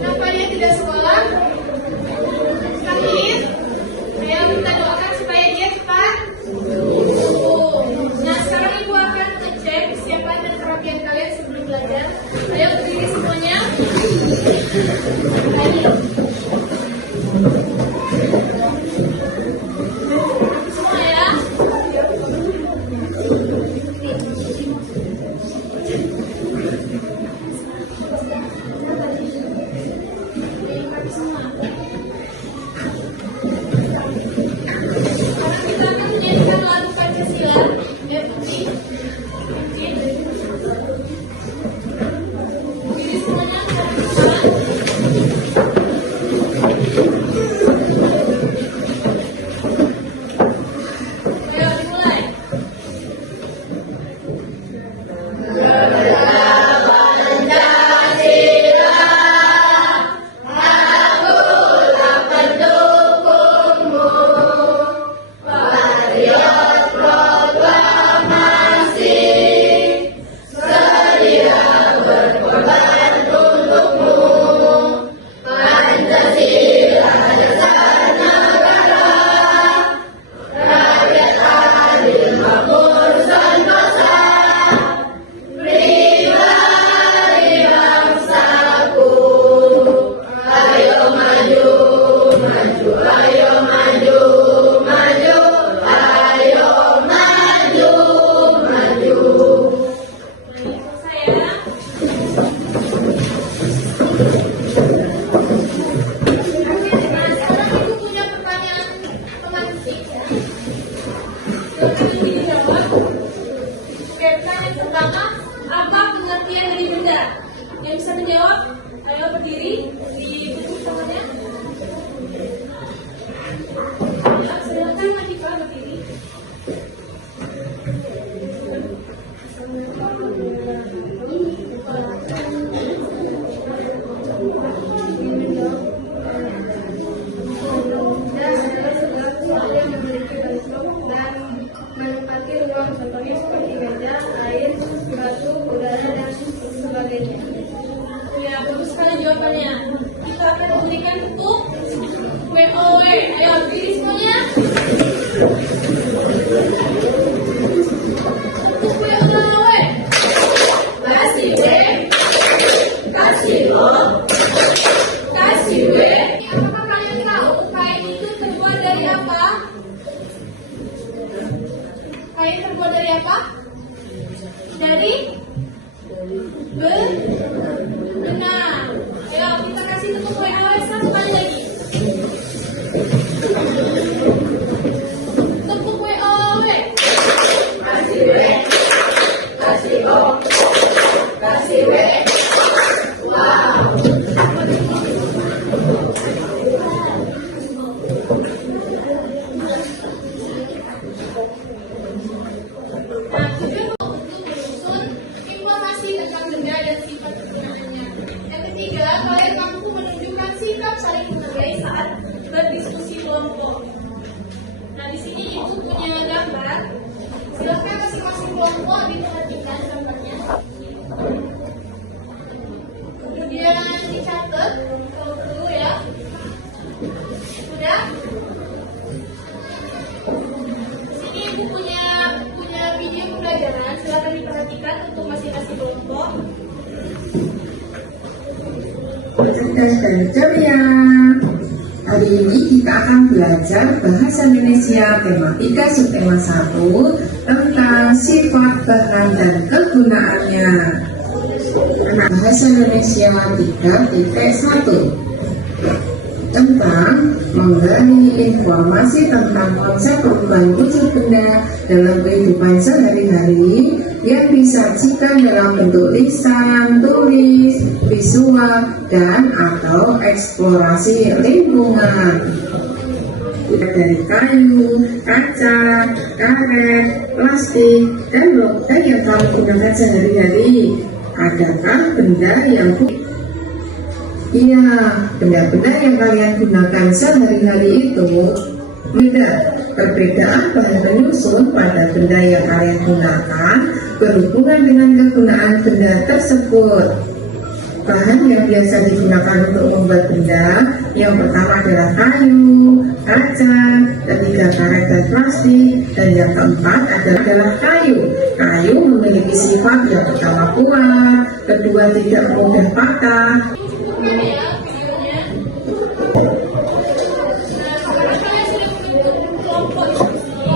Kenapa dia tidak sekolah? Sakit? Saya minta doakan supaya dia cepat sembuh. Nah, sekarang ibu akan ngecek kesiapan dan kerapian kalian sebelum belajar. Ayo berdiri semuanya. Ayo. Semua ya. Yang bisa menjawab, ayo berdiri di bentuk tangannya. Ya, silakan Nadifah berdiri. Menempati ruang contohnya seperti meja, air, batu, udara, dan sebagainya. Ya, bagus sekali jawabannya. Kita akan memberikan bentuk WOW. Ayo berdiri semuanya. Bentuk WOW. Kasih W, kasih O, kasih W. Apakah kalian tahu kain itu terbuat dari apa? Kain terbuat dari apa? Dari benar. Ayo kita kasih tepuk WOW satu kali lagi. Tepuk WOW. Kasih W, kasih O, kasih W. Wow. Nah, tujuan untuk menyusun informasi tentang benda dan sifat penggunaannya. Yang ketiga, kalian mampu menunjukkan sikap saling menghargai saat berdiskusi kelompok. Nah, di sini ibu punya gambar. Silakan masing-masing kelompok diperhatikan gambarnya. Kemudian dicatat kalau perlu ya. Sudah? Di sini ibu punya video pembelajaran. Silakan diperhatikan untuk masing-masing kelompok. Cerdas dan ceria. Hari ini kita akan belajar bahasa Indonesia tematika subtema 1 tentang sifat, peran, dan kegunaannya. Bahasa Indonesia 3.1 tentang menggali informasi tentang konsep perubahan wujud benda dalam kehidupan sehari-hari yang disajikan dalam bentuk lisan, tulis, visual, dan atau eksplorasi lingkungan. Dari kayu, kaca, karet, plastik, dan logam yang kami gunakan sehari-hari. Adakah benda yang iya, benda-benda yang kalian gunakan sehari-hari itu beda. Perbedaan bahan penyusun pada benda yang kalian gunakan berhubungan dengan kegunaan benda tersebut. Bahan yang biasa digunakan untuk membuat benda yang pertama adalah kayu, kaca, ketiga karet dan plastik, dan yang keempat adalah kayu. Kayu memiliki sifat yang pertama kuat, kedua tidak mudah patah. Bukan ya videonya. Nah, sekarang kalian sudah membentuk kelompok diskusi.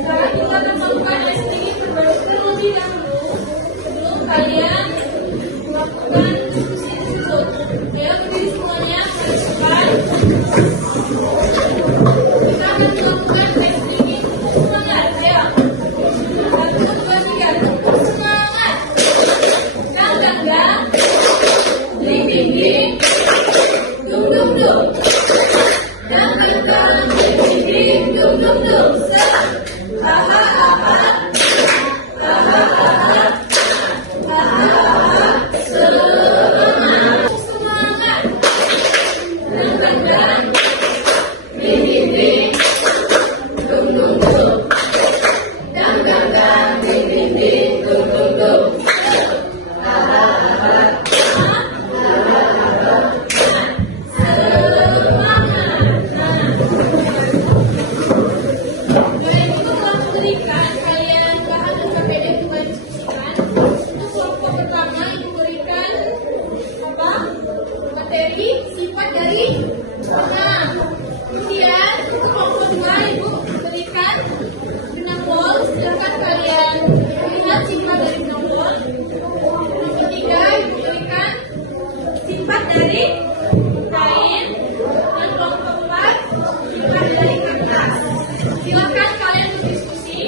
Sekarang kita akan melakukan STG terlebih dahulu sebelum kalian melakukan diskusi tersebut. Ya, berdiri semuanya, depan. Kita akan melakukan STG. Semangat, ayo. 1, 2, 3. Semangat. Gang. Ding. Dung. Ding. Semangat. Ding. Dung. Kalian juga telah memberikan kalian bahan dan KPD untuk kalian diskusikan. Untuk kelompok pertama ini memberikan apa? Materi sifat dari warna. Kemudian untuk kelompok kedua ibu memberikan benang wol. Silakan kalian lihat sifat dari benang wol. Kelompok ketiga ibu memberikan sifat dari kain. Dan kelompok keempat sifat dari kertas. Silakan kalian berdiskusi.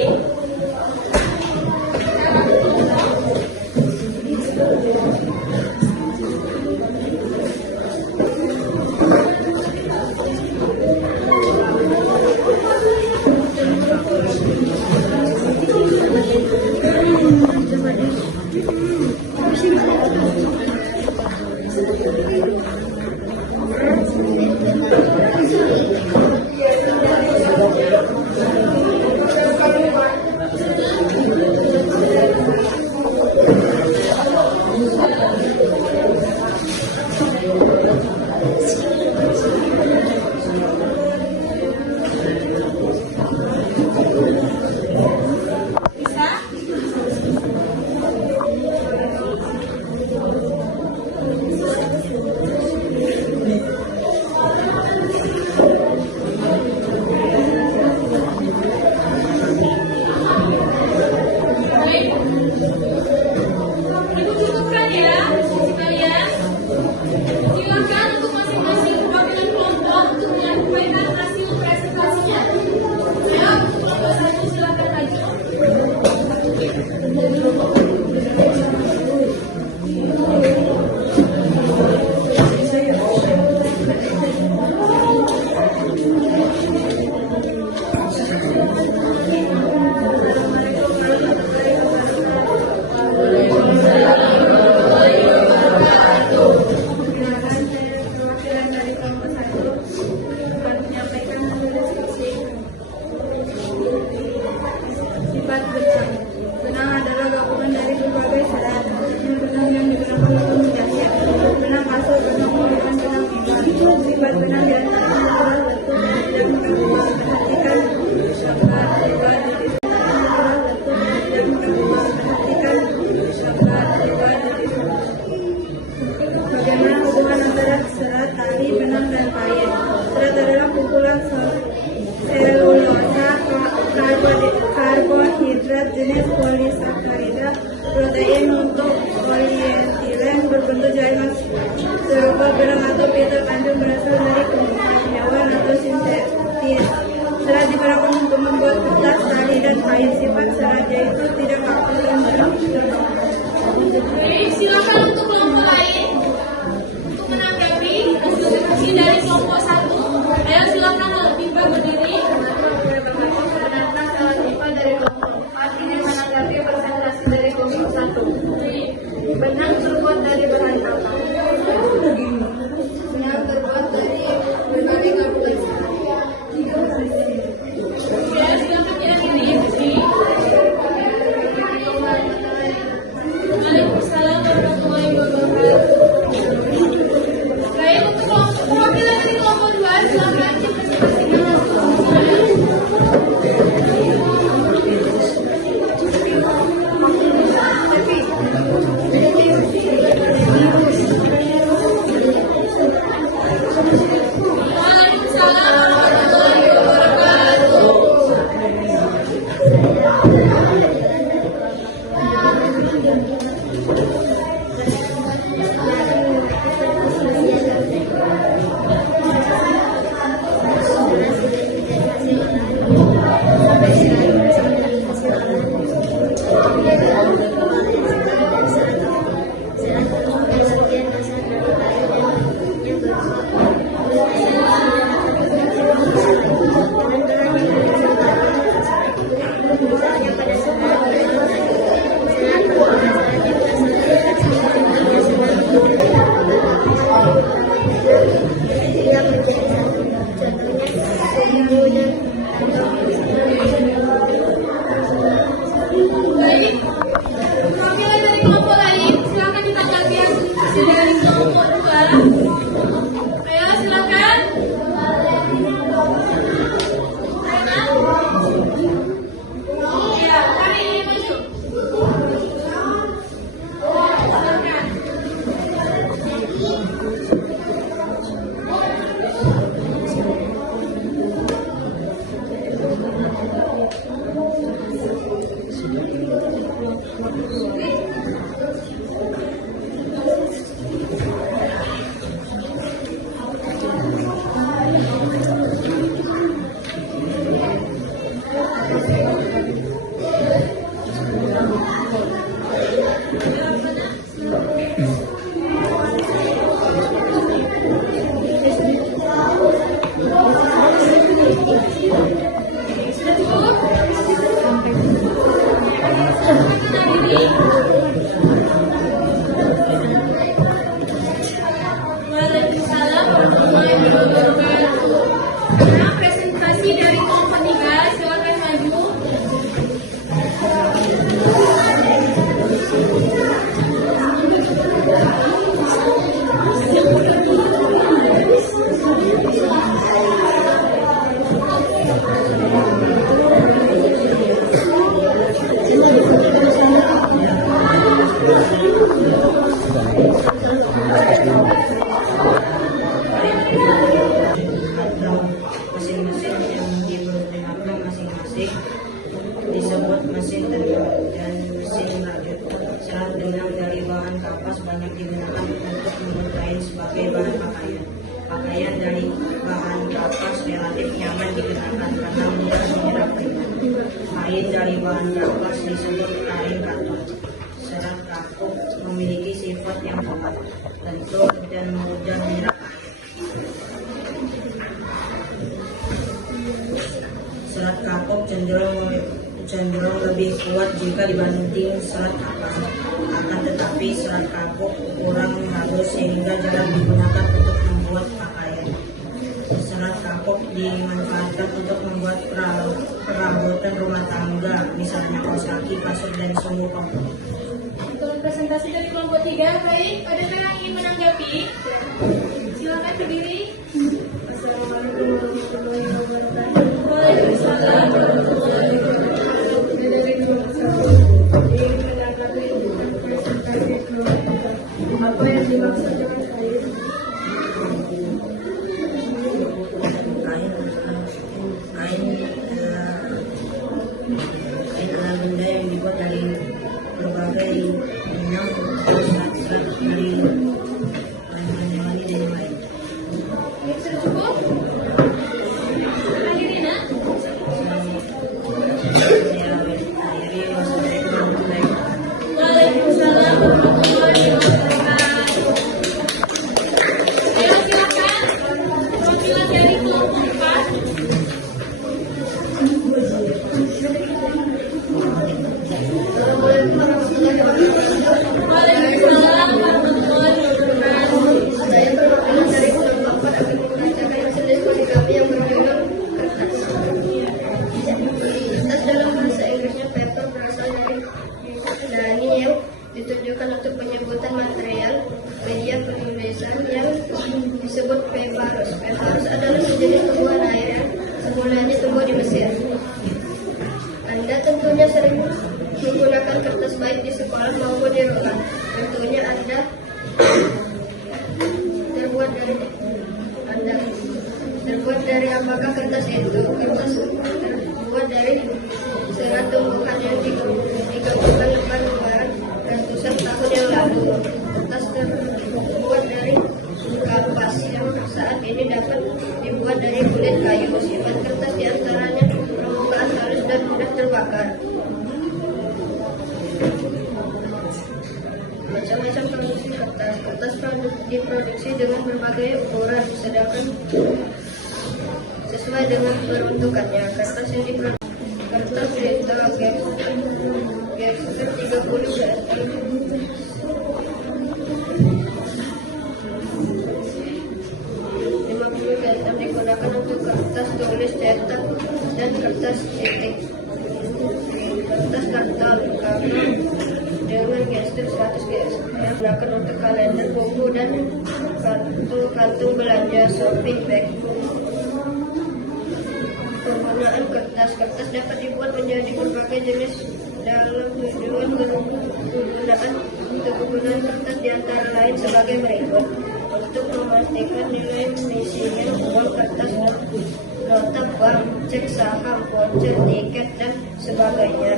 karbohidrat jenis polisakarida, protein untuk polietilen atau pita kandung berasal dari hewan atau sintetis. Serat digunakan untuk membuat kertas, tali, dan kain. Sifat serat yaitu tidak kaku dan mudah terbang. Oke, silakan untuk kelompok lain untuk menanggapi presentasi dari kelompok 1. Ayo silakan Latifa berdiri. Penantang Latifa dari kelompok 4 ingin menanggapi presentasi dari kelompok 1. Benang terbuat dari bahan apa? Benang terbuat dari berbagai gabungan. Ya, silakan tidak diri. Waalaikumsalam warahmatullahi wabarakatuh. Baik, untuk kelompok perwakilan dari kelompok 2, silakan dipresentasikan langsung. Waalaikumsalam warahmatullahi wabarakatuh. Baik, perwakilan dari kelompok lain, silakan ditanggapi hasil dari kelompok 2. Ayo silakan. Ya, kami ingin maju. Silakan. Waalaikumsalam warahmatullahi wabarakatuh. Sekarang presentasi dari kelompok 3, silakan maju. Mesin-mesin yang dipergunakan masing-masing disebut mesin tenun dan mesin rajut. Serat benang dari bahan kapas banyak digunakan untuk membuat kain sebagai bahan pakaian. Pakaian dari bahan kapas relatif nyaman digunakan karena mudah menyerap keringat. Kain dari bahan kapas disebut kain katun. Serat kapuk memiliki sifat yang kuat, lentur dan mudah menyerap air. Serat kapuk cenderung lebih kuat jika dibanding serat kapas. Akan tetapi serat kapuk kurang halus sehingga jarang digunakan untuk membuat pakaian. Serat kapuk dimanfaatkan untuk membuat perabotan rumah tangga, misalnya kaos kaki, kasur, dan sumbu kompor. Untuk presentasi dari kelompok 3, baik, ada yang ingin menanggapi? Silakan berdiri. Assalamualaikum warahmatullahi wabarakatuh. Waalaikumsalam warahmatullahi wabarakatuh. Dari kelompok 1 ingin menanggapi presentasi kelompok 4. Apa yang dimaksud dengan kain? Kain adalah benda yang dibuat dari berbagai benang, serat dari bahan-bahan hewani dan yang lain. disebut Peparus. Peparus adalah sejenis tumbuhan air yang semulanya tumbuh di Mesir. Anda tentunya sering menggunakan kertas baik di sekolah maupun di rumah. Tentunya Anda terbuat dari apakah kertas itu? Kertas terbuat dari serat tumbuhan yang digabungkan lebar-lebar ratusan tahun yang lalu. Kertas terbuat dari kapas yang saat ini dapat dibuat dari kulit kayu. Sifat kertas diantaranya permukaan halus dan mudah terbakar. Macam-macam produksi kertas. Kertas diproduksi dengan berbagai ukuran, sedangkan sesuai dengan peruntukannya. Kertas yang diproduksi kertas Delta Gapster 30 cm. 50 cm digunakan untuk kertas tulis cetak dan kertas cetak. Kertas kartal karena dengan gestur 100 gestur yang digunakan untuk kalender, buku, dan kantung belanja shopping bag. Penggunaan kertas dapat dibuat menjadi berbagai jenis dalam tujuan kegunaan kertas diantara lain sebagai berikut. Untuk memastikan nilai misinya, uang kertas, nota bank, cek saham, voucher, tiket, dan sebagainya.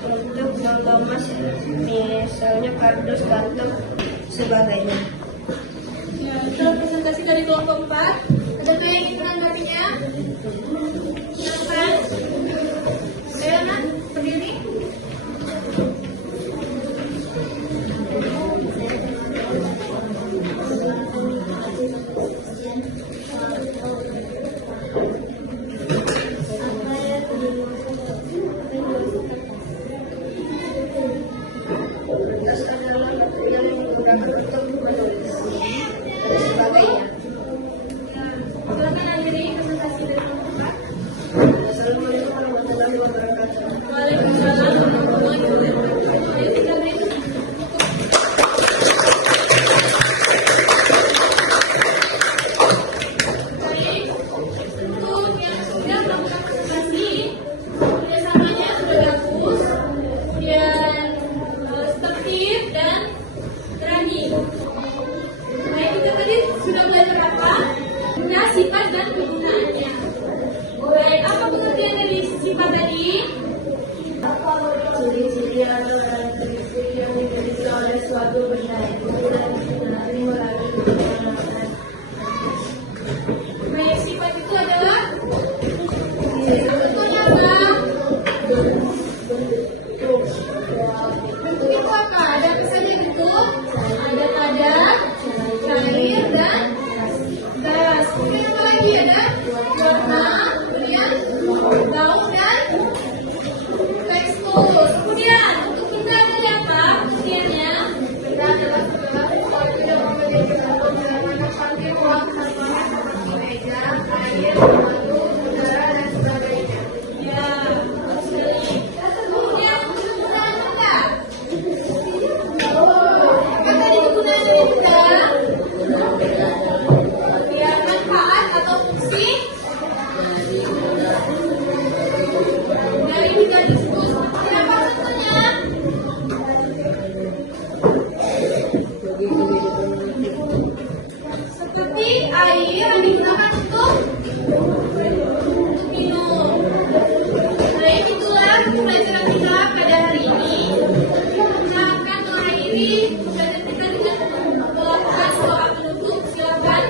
Untuk mengemas misalnya kardus, kantong, sebagainya. Ya, untuk presentasi dari kelompok 4, ada yang ingin menanggapinya? Silakan. Ayo, berdiri. Kertas adalah material yang digunakan untuk menulis dan sebagainya. Silakan akhiri presentasi dari kelompok 4. Assalamualaikum warahmatullahi wabarakatuh. Waalaikumsalam warahmatullahi wabarakatuh. Ayo kita beri baik, untuk yang sudah melakukan presentasi, kerjasamanya sudah bagus, kemudian tertib dan berani. Baik, kita tadi sudah belajar apa? Guna, sifat, dan kegunaannya. Baik, apa pengertian dari sifat tadi? Ciri-ciri atau karakteristik yang dimiliki oleh suatu benda itu dan dikenali melalui kegunaannya. Baik, sifat itu adalah bentuknya apa? Bentuk itu apa? Ada apa saja bentuk? Ada padat, cair, dan gas. Kemudian apa lagi? Ada warna, kemudian daun dan tekstur. Kemudian untuk benda ada apa? Kemudiannya benda adalah segala sesuatu yang memiliki bentuk dalam seperti ruang terbuka seperti meja, air, batu, udara, dan sebagainya. Ya, bagus sekali. Kemudian kegunaan benda. Apa tadi kegunaan dari benda? Ya, manfaat atau fungsi dari benda tersebut. Kenapa contohnya? Seperti air yang digunakan untuk minum. Baik, itulah pelajaran kita pada hari ini. Kita akan mengakhiri pelajaran kita dengan melakukan doa penutup. Silakan.